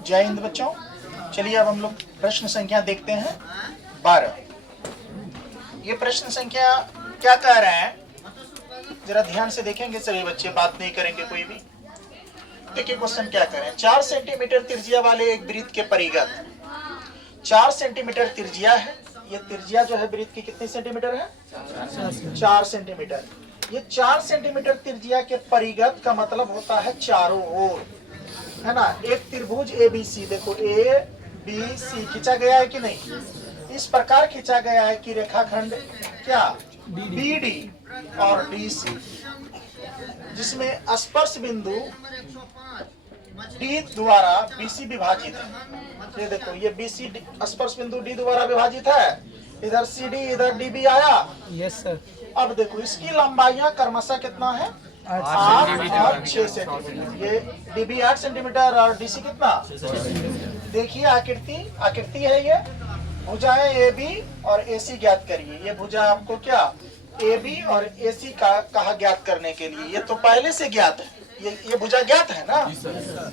जय हिंद बच्चों। चलिए अब हम लोग प्रश्न संख्या देखते हैं 12। ये प्रश्न संख्या क्या कह रहे हैं, जरा ध्यान से देखेंगे सभी बच्चे, बात नहीं करेंगे कोई भी। देखिए क्वेश्चन क्या कह रहे हैं। 4 सेंटीमीटर त्रिज्या वाले एक वृत्त के परिगत 4 सेंटीमीटर त्रिज्या है। ये त्रिज्या जो है वृत्त की कितनी सेंटीमीटर है? 4 सेंटीमीटर। ये 4 सेंटीमीटर त्रिज्या के परिगत का मतलब होता है चारों ओर, है ना। एक त्रिभुज ABC, देखो ABC खींचा गया है कि नहीं? इस प्रकार खींचा गया है कि रेखाखंड क्या BD और DC, जिसमें स्पर्श बिंदु D द्वारा BC विभाजित है। ये देखो, ये BC स्पर्श बिंदु D द्वारा विभाजित है। इधर CD, इधर DB आया। Yes sir. अब देखो इसकी लंबाइयां क्रमशः कितना है? 8 और 6 सेंटीमीटर। ये DB 8 सेंटीमीटर और DC कितना? देखिए आकृति है ये। भुजाएं AB और AC ज्ञात करिए। ये भुजा आपको क्या AB और AC का कहा ज्ञात करने के लिए? ये तो पहले से ज्ञात है। ये भुजा ज्ञात है ना,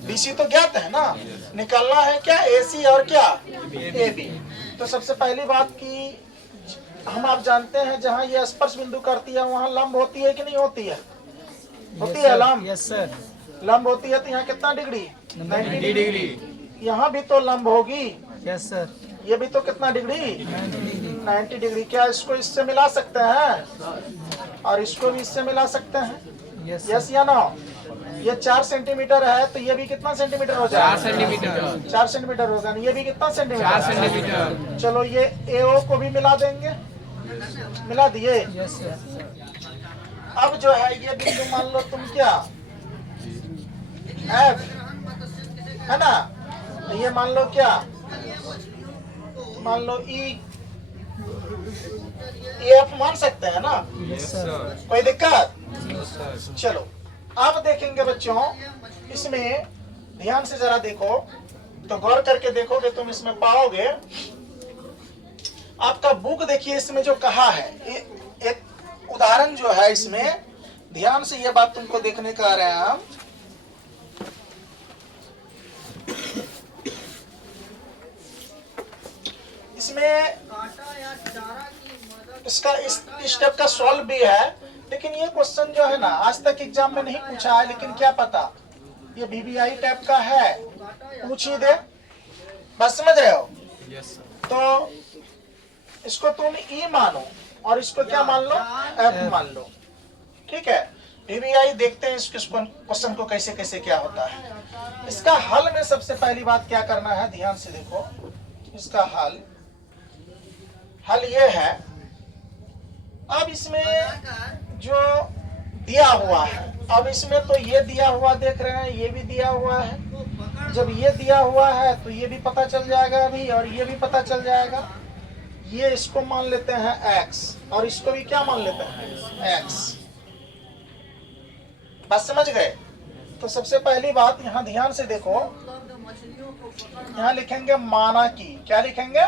BC तो ज्ञात है ना। निकलना है क्या? AC और क्या AB। तो सबसे पहली बात की हम आप जानते हैं जहाँ ये स्पर्श बिंदु करती है वहाँ लंब होती है कि नहीं होती है? होती है लंब। Yes sir. लंब होती है तो यहाँ कितना डिग्री? 90 डिग्री। यहाँ भी तो लंब होगी। Yes sir. ये भी तो कितना डिग्री? 90 डिग्री। क्या इसको इससे मिला सकते हैं और इसको भी इससे मिला सकते हैं? यस या नो? ये 4 सेंटीमीटर है तो ये भी कितना सेंटीमीटर हो जाएगा? 4 सेंटीमीटर। 4 सेंटीमीटर होगा। ये भी कितना सेंटीमीटर? 4 सेंटीमीटर। चलो ये AO को भी मिला देंगे। मिला दिए। Yes sir. अब जो है ये बिंदु मान लो तुम क्या F, है ना। तो ये मान लो क्या, मान लो EF मान सकते हैं ना? Yes sir. कोई दिक्कत? Yes sir. चलो अब देखेंगे बच्चों, इसमें ध्यान से जरा देखो, तो गौर करके देखोगे तुम इसमें पाओगे। आपका बुक देखिए, इसमें जो कहा है एक उदाहरण जो है इसमें, ध्यान से ये बात तुमको देखने का आ रहे हैं हम। इसमें इसका इस स्टेप का सॉल्व भी है, लेकिन ये क्वेश्चन जो है ना आज तक एग्जाम में नहीं पूछा है, लेकिन क्या पता ये VBI टाइप का है, पूछ ही दे। बस समझ रहे हो? Yes sir. तो इसको तुम E मानो और इसको क्या मान लो? F मान लो। ठीक है। VBI देखते हैं इस क्वेश्चन को कैसे कैसे क्या होता है। इसका हल में सबसे पहली बात क्या करना है, ध्यान से देखो। इसका हल ये है। अब इसमें जो दिया हुआ है, अब इसमें तो ये दिया हुआ देख रहे हैं, ये भी दिया हुआ है। जब ये दिया हुआ है तो ये भी पता चल जाएगा अभी, और ये भी पता चल जाएगा। ये इसको मान लेते हैं X और इसको भी क्या मान लेते हैं? X। बात समझ गए? तो सबसे पहली बात यहाँ ध्यान से देखो, यहाँ लिखेंगे माना की। क्या लिखेंगे?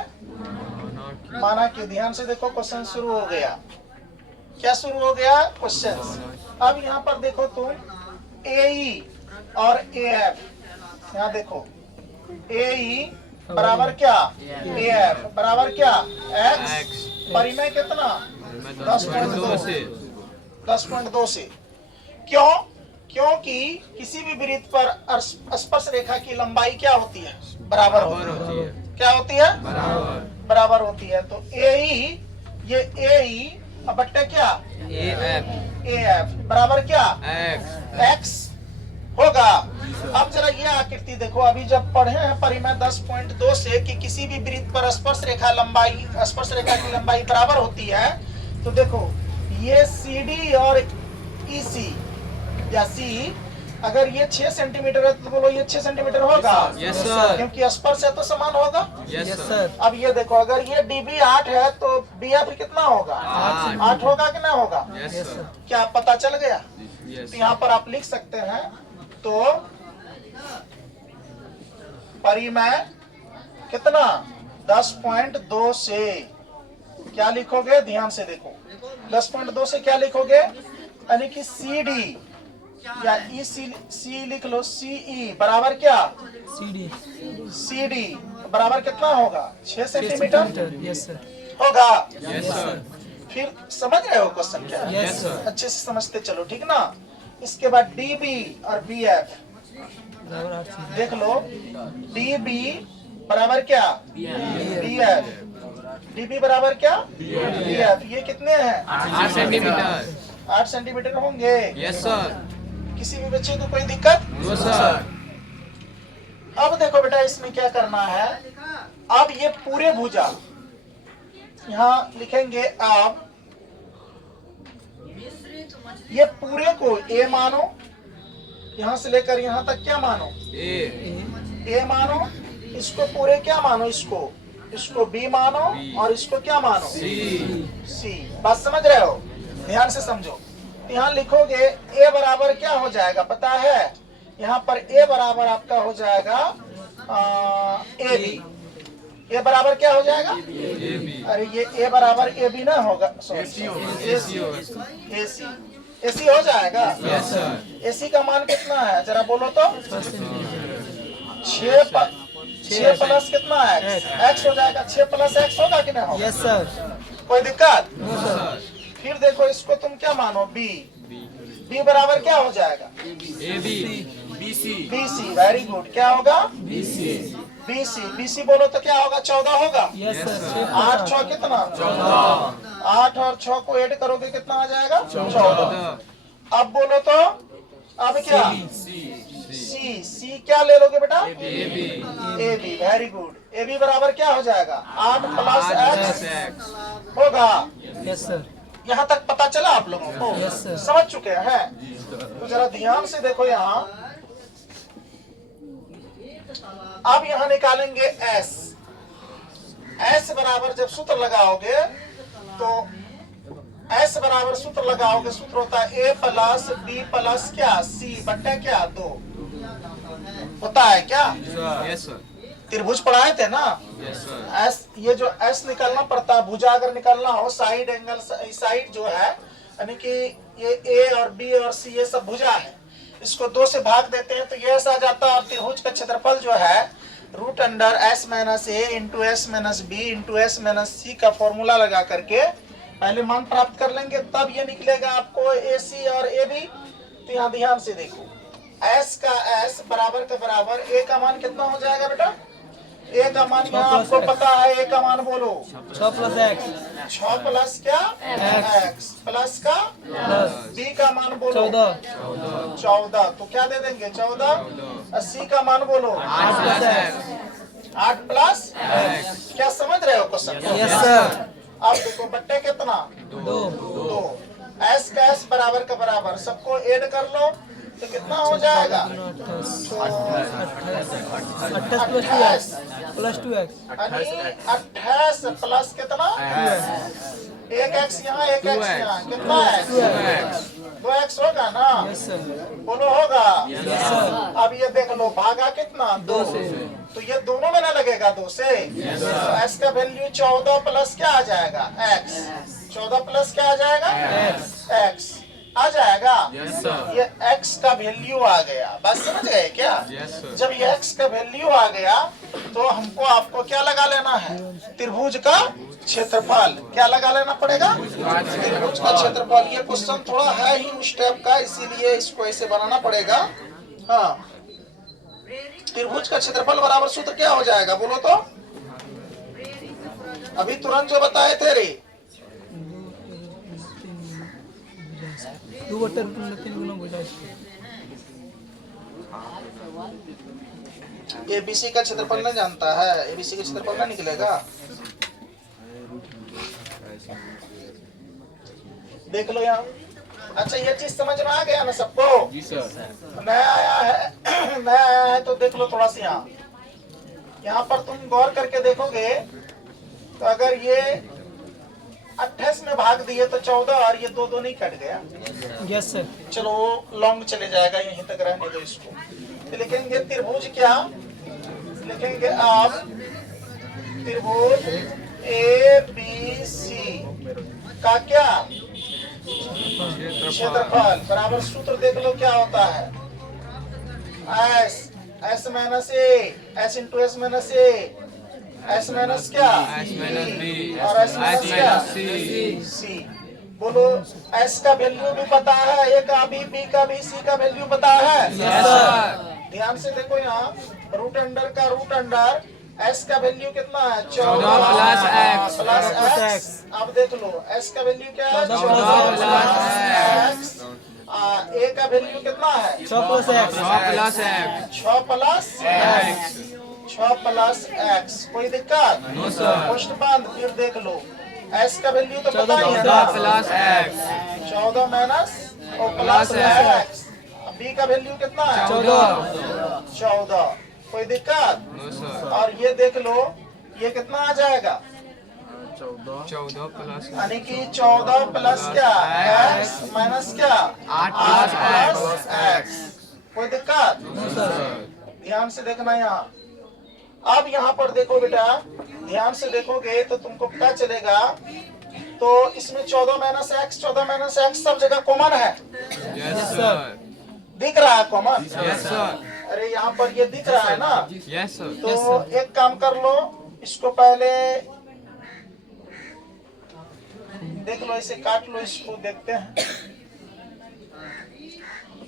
माना की। ध्यान से देखो, क्वेश्चन शुरू हो गया। क्या शुरू हो गया? क्वेश्चन। अब यहाँ पर देखो तुम AE और AF, यहाँ देखो AE बराबर क्या? AF बराबर क्या? X। परिमेय कितना? 10.2 से। क्यों? क्योंकि किसी भी वृत्त पर स्पर्श रेखा की लंबाई क्या होती है? बराबर होती है। क्या होती है? बराबर होती है। तो AE, ये AE बट्टे क्या? AF बराबर क्या? X होगा। अब जरा ये आकृति देखो, अभी जब पढ़े हैं परिमेय 10.2 से कि किसी भी वृत्त पर स्पर्श रेखा की लंबाई बराबर होती है, तो देखो ये CD और EC या C, अगर ये 6 सेंटीमीटर है तो बोलो ये 6 सेंटीमीटर होगा। Yes sir. क्योंकि स्पर्श है तो समान होगा। Yes sir. अब ये देखो, अगर ये DB 8 है तो BF कितना होगा? 8 होगा कि ना होगा? Yes sir. क्या पता चल गया? यस। तो यहाँ पर आप लिख सकते हैं, तो परिमेय कितना? 10.2 से क्या लिखोगे? ध्यान से देखो, 10.2 से क्या लिखोगे? यानी कि CD या ई सी लिख लो, सी ई बराबर क्या, CD सी डी बराबर कितना होगा, 6 सेंटीमीटर यस सर होगा। यस सर फिर समझ रहे हो क्वेश्चन क्या, यस सर अच्छे से समझते चलो, ठीक ना। इसके बाद डी बी और बी एफ बराबर 8 CD देख लो, डी बी बराबर क्या, बी एफ, डी बी बराबर क्या, बी एफ। ये कितने हैं, 8 सेंटीमीटर 8 सेंटीमीटर होंगे। यस सर किसी भी बच्चे को कोई दिक्कत। नो सर अब देखो बेटा इसमें क्या करना है, अब ये पूरे भुजा यहाँ लिखेंगे, आप ये पूरे को ए मानो, यहाँ से लेकर यहाँ तक क्या मानो, ए मानो, इसको पूरे क्या मानो, इसको बी मानो और इसको क्या मानो, सी। बात समझ रहे हो, ध्यान से समझो। यहाँ लिखोगे ए बराबर क्या हो जाएगा पता है, यहाँ पर ए बराबर आपका हो जाएगा ए बी। ए बराबर क्या हो जाएगा, अरे ये ए बराबर ए बी ना होगा, एसी हो जाएगा। यस सर एसी का मान कितना है जरा बोलो तो, 6 प्लस कितना है, एक्स हो जाएगा। 6 प्लस एक्स होगा कि नहीं होगा, यस सर कोई दिक्कत। नो सर फिर देखो इसको तुम क्या मानो, बी, बी बराबर क्या हो जाएगा, बीसी बीसी। वेरी गुड, क्या होगा, BC बीसी। बीसी बोलो तो क्या होगा, 14 होगा। यस सर 8 6 कितना, 8 और 6 को ऐड करोगे कितना आ जाएगा, 14। अब बोलो तो, अब क्या, सी, सी क्या ले लोगे बेटा, A B. Very good, A B बराबर क्या हो जाएगा, 8 प्लस एक्स होगा। यस सर यहाँ तक पता चला आप लोगों को, Yes, sir. समझ चुके हैं। तो जरा ध्यान से देखो यहाँ, अब यहाँ निकालेंगे एस। एस बराबर जब सूत्र लगाओगे तो एस बराबर सूत्र लगाओगे, सूत्र होता है ए प्लस बी प्लस क्या, सी बट्टे क्या 2 होता है क्या। यस सर त्रिभुज पढ़ाए थे ना, यस सर एस, ये जो एस निकालना पड़ता है, भुजा अगर निकालना हो, साइड एंगल साइड जो है, यानी कि ये ए और बी और सी ये सब भुजा है, इसको 2 से भाग देते हैं तो ये ऐसा आ जाता है। और त्रिभुज का क्षेत्रफल जो है root under S minus A into S minus B into S minus C का फॉर्मूला लगा करके पहले मान प्राप्त कर लेंगे, तब ये निकलेगा आपको ए सी और ए बी। तो यहाँ ध्यान से देखो, एस का एस बराबर का बराबर, ए का मान कितना हो जाएगा बेटा, ए का मान यहाँ आपको पता है, ए का मान बोलो 6 प्लस एक्स 6 प्लस क्या, एक्स प्लस का, बी का मान बोलो 14। तो क्या दे देंगे 14। सी का मान बोलो 8 प्लस क्या, समझ रहे हो क्वेश्चन। यस सर अब देखो बट्टे कितना, 2। एस का एस बराबर का बराबर, सबको ऐड कर लो तो कितना हो जाएगा, 28 प्लस 2x 28 प्लस कितना, एक एक्स यहाँ एक एक्स यहाँ, कितना एक्स, 2x होगा ना, यस सर बोलो होगा। यस सर अब ये देख लो भागा कितना, 2 से, तो ये दोनों में ना लगेगा 2 से। तो एस का वैल्यू 14 प्लस क्या आ जाएगा, एक्स। 14 प्लस क्या आ जाएगा, एक्स आ जाएगा। यस सर ये x का वैल्यू आ गया, बात समझ गए क्या। यस सर जब ये x का वैल्यू आ गया तो हमको आपको क्या लगा लेना है, त्रिभुज का क्षेत्रफल क्या लगा लेना पड़ेगा, त्रिभुज का क्षेत्रफल। ये क्वेश्चन थोड़ा है ही उस टाइप का, इसीलिए इसको ऐसे बनाना पड़ेगा। हाँ, त्रिभुज का क्षेत्रफल बराबर सूत्र क्या हो जाएगा बोलो तो, अभी तुरंत जो बताए थे रे, 2/3 गुना भुजा। एबीसी का क्षेत्रफल नहीं जानता है, एबीसी का क्षेत्रफल नहीं निकलेगा। देख लो यहाँ, अच्छा ये चीज समझ में आ गया ना सबको। जी सर नया आया है नया आया है तो देख लो थोड़ा सा यहाँ पर तुम गौर करके देखोगे तो अगर ये 28 में भाग दिए तो 14 और ये 2 नहीं कट गया। यस सर चलो लॉन्ग चले जाएगा, यहीं तक रहने दो इसको। तो लिखेंगे त्रिभुज क्या, लिखेंगे आप त्रिभुज ए बी सी का क्या क्षेत्रफल बराबर सूत्र देख लो क्या होता है, एस माइनस ए, एस इंटू एस माइनस ए, एस माइनस क्या, S minus B, और एस S माइनस क्या, minus C. सी। बोलो एस का वैल्यू भी पता है, ए का भी, बी का भी, सी का वैल्यू पता है। Yes, sir. ध्यान से देखो यहाँ रूट अंडर का रूट अंडर एस का वैल्यू कितना है, 14 plus X. Plus x. अब देख लो एस का वैल्यू क्या है, 14 plus एक्स। ए का वैल्यू कितना है, 6 plus x 6 plus X. 6 plus X. 6 plus x. कोई दिक्कत, No, sir. पोस्ट बंद। फिर देख लो एस का वैल्यू तो पता ही है 14 ना, plus X. 14 माइनस और प्लस Plus एक्स। बी का वैल्यू कितना है, 14. 14। कोई दिक्कत। No, sir. और ये देख लो ये कितना आ जाएगा, 14 plus यानी कि 14 प्लस क्या, एक्स माइनस क्या, 8 8 plus प्लस एक्स। कोई दिक्कत, ध्यान से देखना यहाँ। अब यहाँ पर देखो बेटा, ध्यान से देखोगे तो तुमको पता चलेगा, तो इसमें 14 माइनस एक्स, 14 माइनस एक्स सब जगह कॉमन है, Yes, sir. दिख रहा है कॉमन। Yes, sir. अरे यहाँ पर ये दिख रहा है ना, Yes, sir. तो एक काम कर लो, इसको पहले देख लो, इसे काट लो, इसको देखते हैं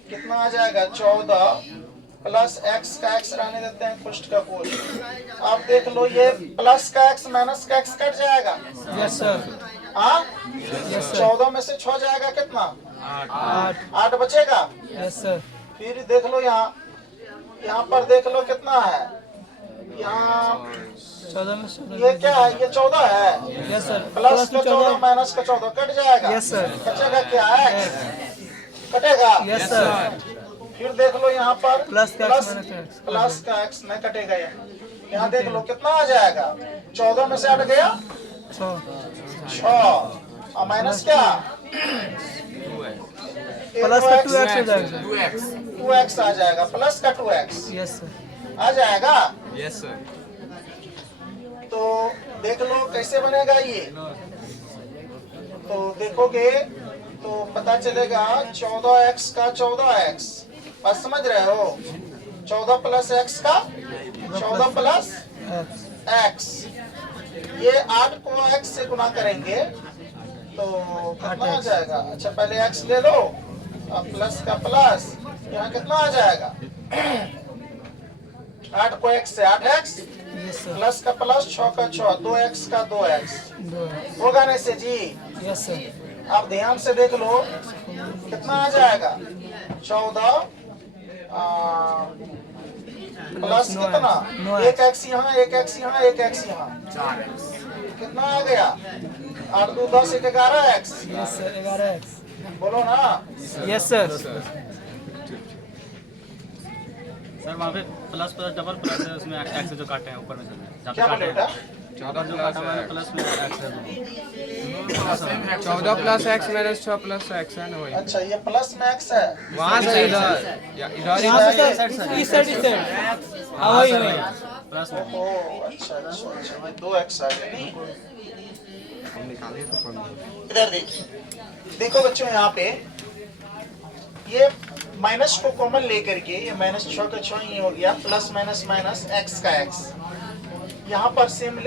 कितना आ जाएगा। 14 प्लस एक्स का एक्स रहने देते हैं, कुष्ठ का कुष्ठ। अब देख लो ये प्लस का एक्स माइनस का एक्स कट जाएगा। यस सर हाँ, 14 में से 6 जाएगा कितना, 8 8 बचेगा। यस सर फिर देख लो यहाँ पर देख लो कितना है, यहाँ 14 में 14 ये क्या है, ये 14 है। यस सर प्लस का 14 माइनस का 14 कट जाएगा। यस सर बचेगा क्या है, कटेगा। यस सर फिर देख लो यहाँ पर प्लस का एक्स माइनस का एक्स प्लस का एक्स नहीं कटेगा। यहाँ देख लो कितना आ जाएगा, 14 में से 8 गया 6 और माइनस क्या, प्लस का 2x हो जाएगा 2x आ जाएगा, प्लस का 2x यस सर आ जाएगा। Yes, sir. तो देख लो कैसे बनेगा ये, तो देखोगे तो पता चलेगा 14x का 14x, बात समझ रहे हो, 14 प्लस x का 14 प्लस x। ये 8 को x से गुना करेंगे तो कितना आ जाएगा। अच्छा पहले x ले लो, अब प्लस का प्लस, यहाँ कितना आ जाएगा, 8 को x से 8x, यस सर प्लस का प्लस, 6 का 6, 2x का 2x होगा ना से जी। यस सर अब ध्यान से देख लो कितना आ जाएगा, 14 प्लस कितना, 1x यहाँ, 1x यहाँ, 1x यहाँ, कितना आ गया, 8 2 10 1 11x। यस सर 11x बोलो ना, यस सर सर वहाँ पे प्लस प्लस डबल प्लस है, उसमें एक्स जो काटे हैं ऊपर में जहाँ पे क्या काटे बोले बेटा, हैं, 14 जो काटा हुआ है प्लस में एक्स है। 14 plus X minus 6 plus X है ना वही। अच्छा ये प्लस में x है, वहाँ से इधर या इधर यहाँ ही पे सर इस साइड हाँ वही वही प्लस में ओ अच्छा अच्छा अच्छा, ये 2x आ गया नहीं। इधर देखिए, देखो बच्चों यहाँ पे ये माइनस को कॉमन लेकर के, ये माइनस 6 का 6 ही हो गया, प्लस माइनस माइनस x का x, यहाँ पर सेम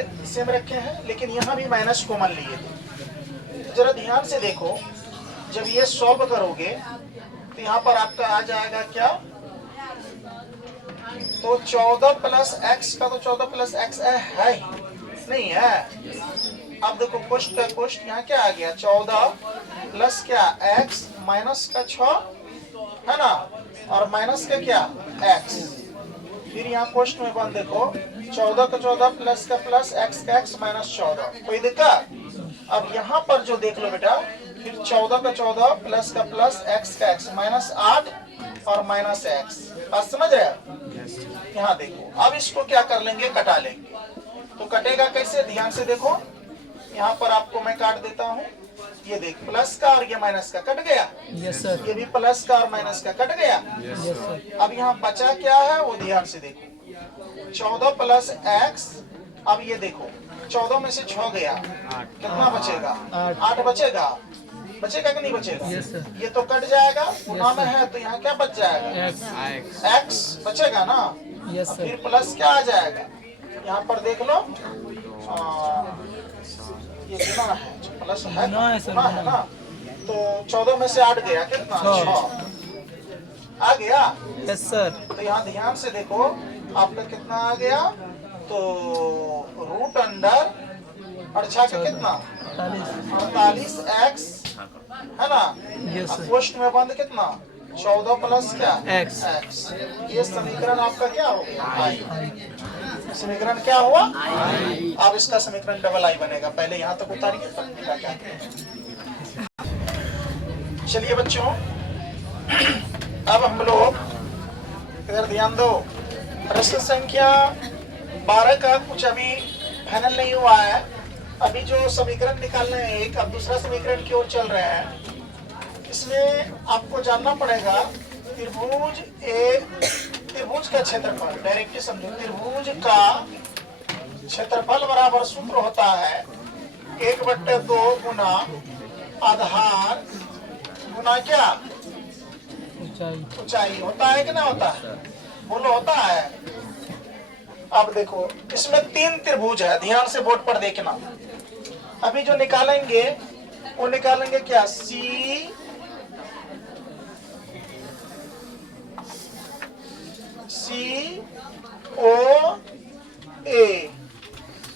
रखे हैं, लेकिन यहाँ भी माइनस कॉमन लिए थे। जरा ध्यान से देखो, जब ये सॉल्व करोगे तो यहाँ पर आपका आ जाएगा क्या, तो 14 प्लस x का तो 14 प्लस x है ही नहीं है। अब देखो कोष्ठ का कोष्ठ, यहाँ क्या आ गया, 14 प्लस क्या x माइनस का 6 है ना, और माइनस का क्या x। फिर यहाँ कोष्ठ में बंद देखो, 14 का 14 प्लस का प्लस x का x माइनस 14, कोई दिक्कत। अब यहाँ पर जो देख लो बेटा, फिर 14 का 14 प्लस का प्लस x का x माइनस 8 और माइनस x, बात समझ रहे हो। यहाँ देखो, अब इसको क्या कर लेंगे, कटा लेंगे। तो कटेगा कैसे, ध्यान से देखो, यहाँ पर आपको मैं काट देता हूँ, ये देख प्लस का और ये माइनस का कट गया, यस सर ये भी प्लस का और माइनस का कट गया। यस सर अब यहाँ बचा क्या है वो ध्यान से देखो, 14 प्लस x। अब ये देखो 14 में से 6 गया, कितना बचेगा, 8 बचेगा। बचेगा कि नहीं बचेगा? Yes, sir. ये तो कट जाएगा, गुना में है तो यहाँ क्या बच जाएगा? X. X. x बचेगा ना। Yes, और sir. फिर प्लस क्या आ जाएगा? यहाँ पर देख लो, ये गुना है, प्लस है, गुना है, सर, गुना है गुना। ना। तो 14 में से 8 गया कितना? 6 आ गया। Yes, sir. तो यहाँ ध्यान से देखो, आपका कितना आ गया? तो रूट अंडर 48 का कितना? 48x है ना। Yes, sir. क्वेश्चन में बंद कितना? 14 प्लस क्या? X. x। ये समीकरण आपका क्या हो गया? i। समीकरण क्या हुआ? अब इसका समीकरण डबल आई बनेगा। पहले यहाँ तक उतारिए, तब मिला क्या। चलिए बच्चों, अब हम लोग इधर ध्यान दो। प्रश्न संख्या 12 का कुछ अभी फाइनल नहीं हुआ है। अभी जो समीकरण निकालना है एक, अब दूसरा समीकरण की ओर चल रहे हैं। इसमें आपको जानना पड़ेगा त्रिभुज त्रिभुज का क्षेत्रफल। डायरेक्टली समझो, त्रिभुज का क्षेत्रफल बराबर सूत्र होता है 1/2 गुना आधार गुना क्या? ऊंचाई. ऊंचाई। होता है कि ना होता है? बोलो, होता है। अब देखो, इसमें 3 त्रिभुज है, ध्यान से बोर्ड पर देखना। अभी जो निकालेंगे वो निकालेंगे क्या? सी ओ ए,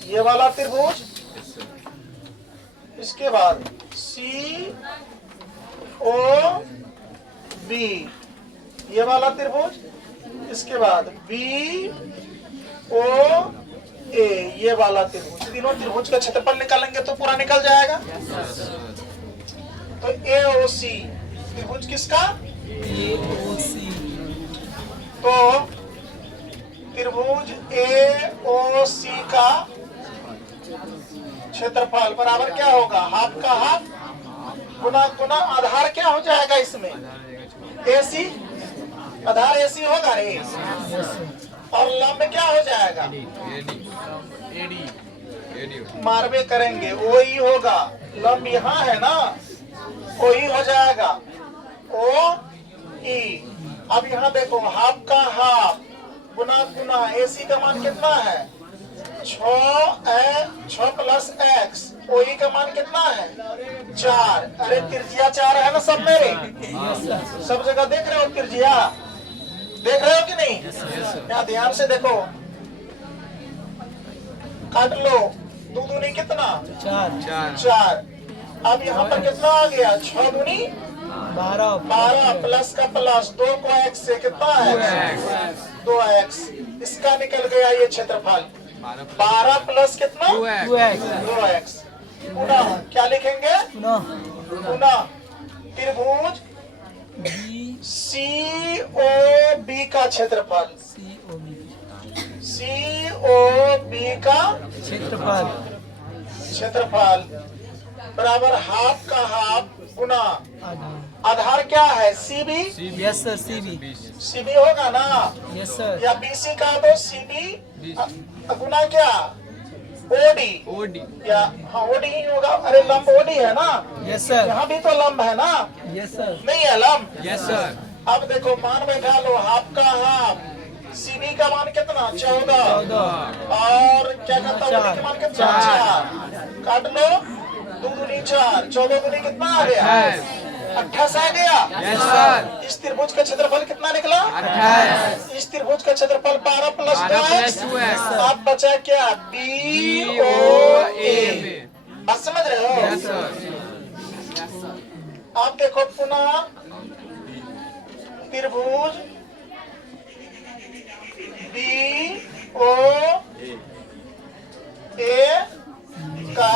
ये वाला त्रिभुज। इसके बाद सी ओ बी, ये वाला त्रिभुज। इसके बाद बी ओ ए, ये वाला त्रिभुज। तीनों त्रिभुज का क्षेत्रफल निकालेंगे तो पूरा निकल जाएगा। तो ए ओ सी त्रिभुज किसका? AOC. तो त्रिभुज ए ओ सी का क्षेत्रफल बराबर क्या होगा? हाफ का हाफ गुना गुना आधार क्या हो जाएगा इसमें? एसी। आधार एसी होगा रे। और लंब क्या हो जाएगा? मारवे करेंगे, ओ ई होगा। लंब यहाँ है ना, ओ ई हो जाएगा, ओ ई। अब यहाँ देखो, हाफ का हाफ गुना गुना एसी का मान कितना है? 6 प्लस एक्स। ओ ई का मान कितना है? 4। अरे त्रिज्या 4 है ना सब मेरे? सब जगह देख रहे हो त्रिज्या? देख रहे हो कि नहीं? यहाँ ध्यान से देखो, काट लो। 2 दूनी कितना? 4। अब यहाँ पर कितना आ गया? 6 दूनी 12 प्लस का प्लस 2 को x से कितना है? 2x। इसका निकल गया ये क्षेत्रफल। 12 प्लस कितना? 2x। पुनः क्या लिखेंगे? पुनः त्रिभुज सी ओ बी का क्षेत्रफल। सी ओ बी का क्षेत्रफल बराबर हाफ का हाफ गुना आधार क्या है? CB. Yes, sir. CB. CB होगा ना? Yes, sir. या बीसी का तो सीबी गुना क्या? ओडी। या हाँ, ओडी ही होगा। अरे लंब ओडी है ना? Yes, sir. यहाँ भी तो लंब है ना? Yes, sir. नहीं है लंब? Yes, sir. अब देखो, मान बैठा लो, हाफ का हाफ। सीबी का मान कितना? 14। और क्या कहता है? ओडी का मान कितना? 4। काट लो, 2 दूनी 4, 14 दूनी कितना आ गया? 28 आ गया। Yes, sir. इस त्रिभुज का क्षेत्रफल कितना निकला? 28. इस त्रिभुज का क्षेत्रफल 12 प्लस 2x। अब बचा क्या? बी ओ ए। बात समझ रहे हो? Yes, sir. आप देखो, पुनः त्रिभुज बी ओ ए का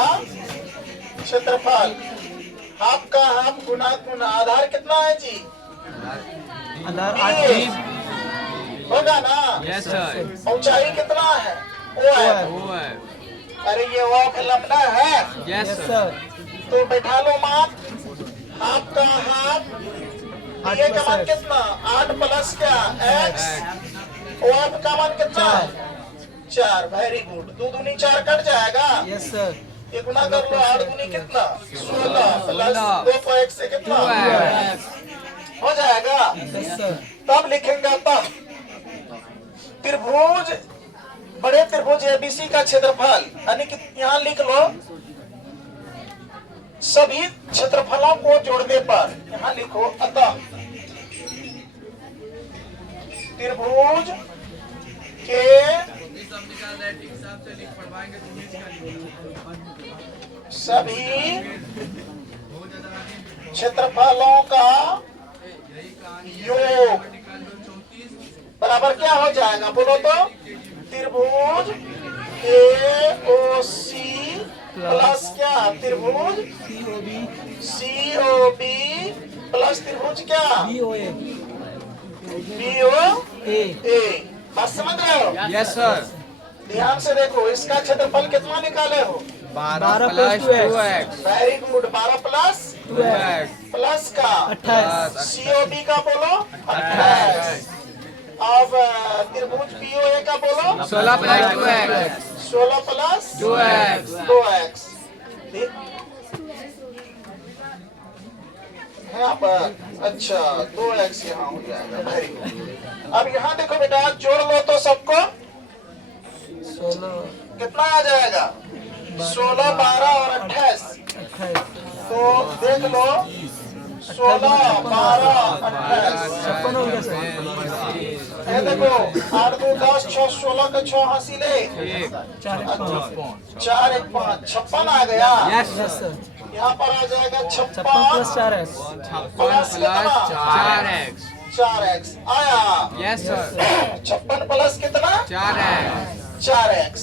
क्षेत्रफल हाफ का हाफ गुना गुना आधार कितना है जी? आधार बी होगा ना? Yes, sir. ऊंचाई कितना है? ओ है। O है. अरे ये ओ का लंबा है। Yes, Yes, sir. sir. तो बैठा लो मान, हाफ का हाफ। ये का मान कितना? 8 प्लस क्या? x। ओ का मान कितना? 4। Very good. 2 दूनी 4 कट जाएगा। Yes, sir. ये गुना कर लो, 8 दूनी कितना 16 प्लस 2 को 1 से कितना हो जाएगा। Yes, sir. तब लिखेंगे तब त्रिभुज, बड़े त्रिभुज एबीसी का क्षेत्रफल, यानी कि यहाँ लिख लो सभी क्षेत्रफलों को जोड़ने पर, यहाँ लिखो अतः त्रिभुज के सभी क्षेत्रफलों का योग बराबर क्या हो जाएगा, बोलो तो त्रिभुज AOC प्लस क्या त्रिभुज COB प्लस त्रिभुज क्या BOA. BOA। बात समझ रहे हो? Yes sir. ध्यान से देखो, इसका क्षेत्रफल कितना निकाले हो? 12 plus 2x. Very good, 12 plus 2x. Plus का 28. COB का बोलो 28। अब त्रिभुज BOA का बोलो 16 plus 2x। 16 plus 2x। 2x। यहाँ पर अच्छा 2x यहाँ हो जाएगा। Very good. अब यहाँ देखो बेटा, जोड़ लो तो सबको 16. कितना आ जाएगा, 16, 12 और 28। 28. तो देख लो 16, 12, 28। 56 हो गया सर. ये देखो 8, 2, 10, 6, 16 का 6 हासिले 4 1 5. 4, 1, 5, 56 आ गया। Yes Yes, sir. यहाँ पर आ जाएगा 56 56 plus 4x. 56 plus 4x। 4x आया। Yes sir. 56 प्लस कितना 4x। 4x।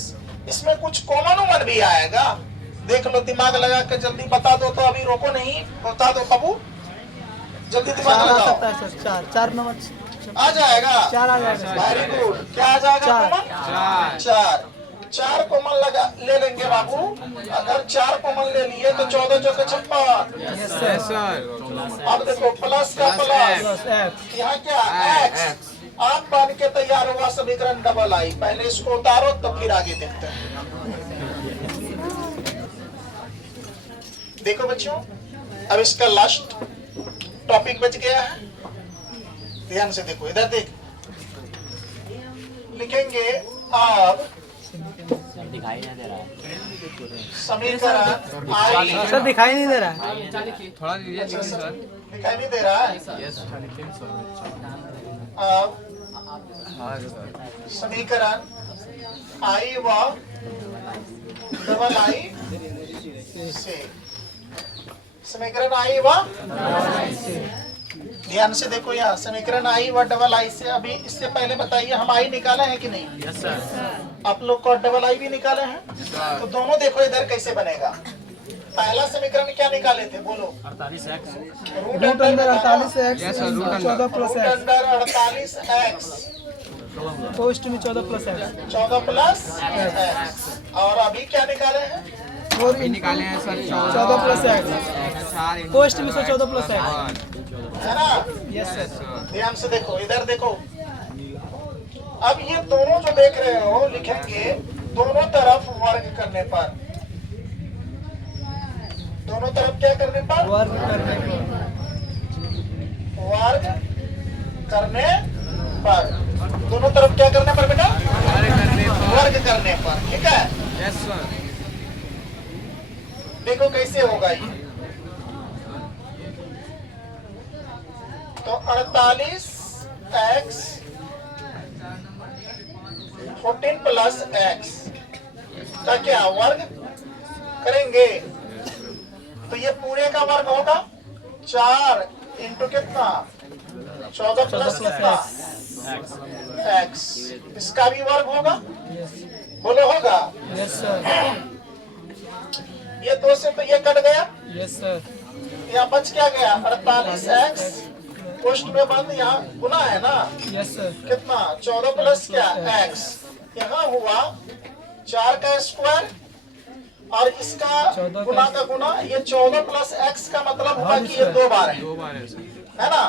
इसमें कुछ कॉमन उमन भी आएगा, देख लो, दिमाग लगा के जल्दी बता दो, तो अभी रोको नहीं, बता दो बाबू, जल्दी दिमाग 4 आ लगाओ। सकता है सर. 4 नंबर आ जाएगा। 4 आ जाएगा. Very good. क्या आ जाएगा चार। कॉमन? 4 कॉमन लगा ले लेंगे बाबू। अगर 4 कॉमन ले लिए तो 14 चौके 56। Yes, yes sir. सर। अब देखो प्लस का प्लस, Plus x. यहाँ क्या x। आप बन के तैयार हुआ समीकरण डबल आई। पहले इसको उतारो तो फिर आगे देखते हैं। देखो बच्चों, अब इसका लास्ट टॉपिक बच गया है। ध्यान से देखो, इधर देख, लिखेंगे अब समीकरण आई। सर दिखाई नहीं दे रहा है. थोड़ा लीजिए सर। दिखाई नहीं दे रहा है? यस अब हाँ सर। समीकरण आई व डबल आई से, समीकरण आई व, ध्यान से देखो, यहाँ समीकरण आई व डबल आई से। अभी इससे पहले बताइए, हम आई निकाले हैं कि नहीं? Yes sir. आप लोग को डबल आई भी निकाले हैं, तो दोनों देखो इधर कैसे बनेगा। पहला समीकरण क्या निकाले थे, बोलो? 48x. रूट अंदर 48x. Yes, sir, root 14 root plus x. Under 48x, post में 14 plus x. 14 plus x। और अभी क्या निकाले हैं? और अभी निकाले हैं सर 14 plus x. 4 पोस्ट में 14 plus x. है ना? Yes sir. ध्यान से देखो, इधर देखो। अब ये दोनों जो देख रहे हो, लिखेंगे दोनों तरफ वर्ग करने पर। दोनों तरफ क्या करने पर? वर्ग करने को. वर्ग करने पर। दोनों तरफ क्या करने पर बेटा? वर्ग करने पर। ठीक है, यस सर. देखो कैसे होगा ये। तो 48x 14 प्लस x का क्या वर्ग करेंगे, तो ये पूरे का वर्ग होगा 4 इंटू कितना 14 प्लस कितना x। इसका भी वर्ग होगा, बोलो होगा? Yes sir. ये 2 से तो ये कट गया, यस सर. यहाँ बच क्या गया 48x, पोस्ट में बंद, यहाँ गुना है ना, यस सर. कितना 14 प्लस क्या x। यहाँ हुआ 4 का स्क्वायर और इसका 14 गुना का गुना। ये 14 प्लस x का मतलब हुआ कि ये 2 बार है, 2 बार है सर. है ना?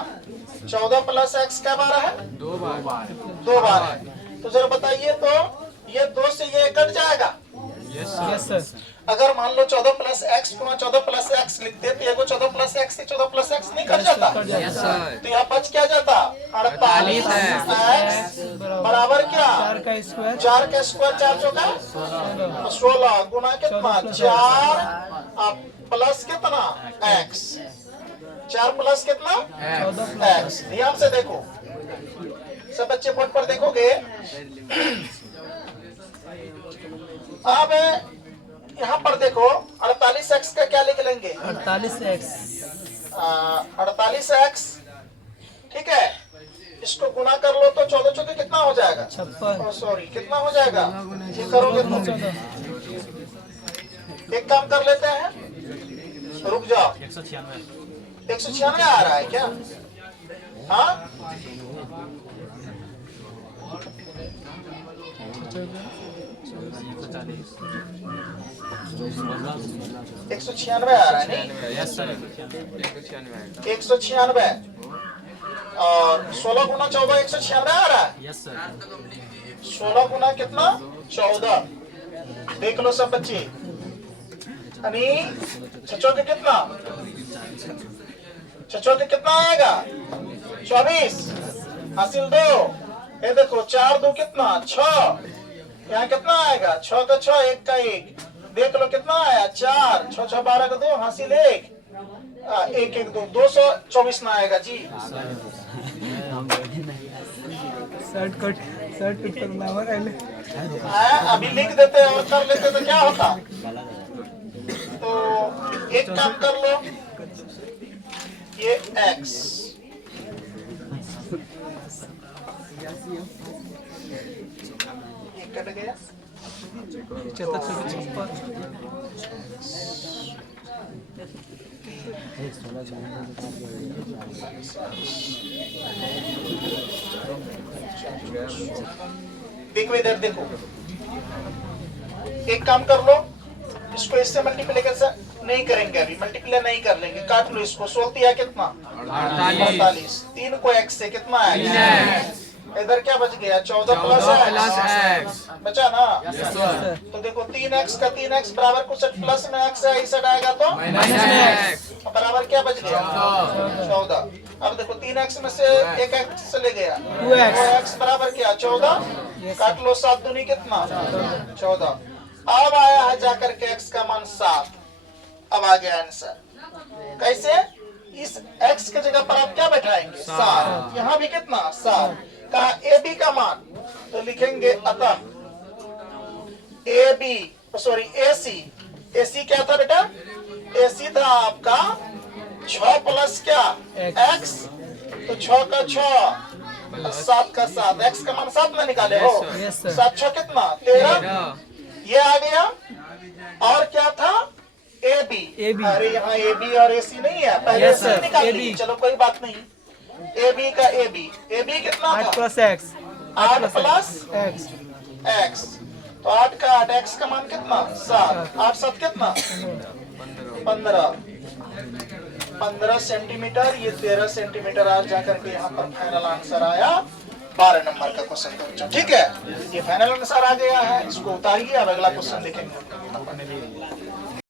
14 प्लस x का बार है, 2 बार. 2 बार है। तो जरा बताइए, तो ये 2 से ये कट जाएगा, यस सर अगर मान लो 14 प्लस एक्स गुना 14 प्लस एक्स लिखते तो ये को 14 प्लस एक्स से 14 प्लस एक्स नहीं कर जाता। यस सर तो यहाँ बच क्या जाता 48 एक्स बराबर क्या 4 का स्क्वायर 4 का स्क्वायर 4 चौका 16 गुना कितना 4 प्लस कितना एक्स 4 प्लस कितना एक्स। ध्यान से देखो सब बच्चे बोर्ड पर देखोगे। अब यहाँ पर देखो 48 एक्स का क्या लिख लेंगे 48x 48 एक्स ठीक है। इसको गुना कर लो तो 14 चौके कितना हो जाएगा 56 सॉरी कितना हो जाएगा ये करोगे तो 14 एक काम कर लेते हैं रुक जाओ 196 आ रहा है क्या हाँ 196 आ रहा है नहीं यस सर 196 196 और 16 गुना 14 196 आ रहा है। यस सर 16 गुना कितना 14 देख लो सब बच्चे यानी छचो के कितना छचो के कितना आएगा 24 हासिल 2 ये देखो 4 2 कितना 6 यहाँ कितना आएगा 6 का 6 1 का 1 देख लो कितना आया 4 6 6 12 का 2 हासिल 1 1 1 2 224 ना आएगा जी। शर्ट कट करना है अभी लिख देते और कर लेते तो क्या होता। तो एक काम कर लो ये x ये कट गया 56 देखो इधर देखो एक काम कर लो इसको इससे मल्टीप्लीकेशन नहीं करेंगे अभी मल्टीप्लाई नहीं कर लेंगे काट लो इसको 16 दिया कितना 48 3 को x से कितना आएगा इधर क्या बच गया 14 प्लस एक्स बचा ना। सर तो देखो 3x का 3x बराबर कुछ प्लस में x है इस साइड आएगा तो माइनस बराबर क्या बच गया 14। अब देखो 3x में से एक x चले गया 2x 2x बराबर क्या 14 काट लो 7 दूनी कितना 14। अब आया है जाकर के x का मान 7। अब आ गया आंसर कैसे इस x के जगह पर आप क्या बैठाएंगे 7 यहाँ भी कितना 7 कहा AB का मान तो लिखेंगे अतः AB सॉरी AC क्या था बेटा AC था आपका 6 प्लस क्या x तो 6 का 6 7 का 7 x का मान 7 में निकाले हो Yes, sir. 7 6 कितना 13 ये आ गया। और क्या था AB अरे यहाँ AB और AC नहीं है पहले Yes, से sir. निकाल AB. ली चलो कोई बात नहीं। AB का AB कितना 8 था plus x 8 plus x x तो 8 का 8 x का मान कितना 7 8 7 कितना 15 सेंटीमीटर ये 13 सेंटीमीटर आज जाकर के यहाँ पर फाइनल आंसर आया 12 नंबर का क्वेश्चन। ठीक है ये फाइनल आंसर आ गया है इसको उतारिए अब अगला क्वेश्चन देखेंगे।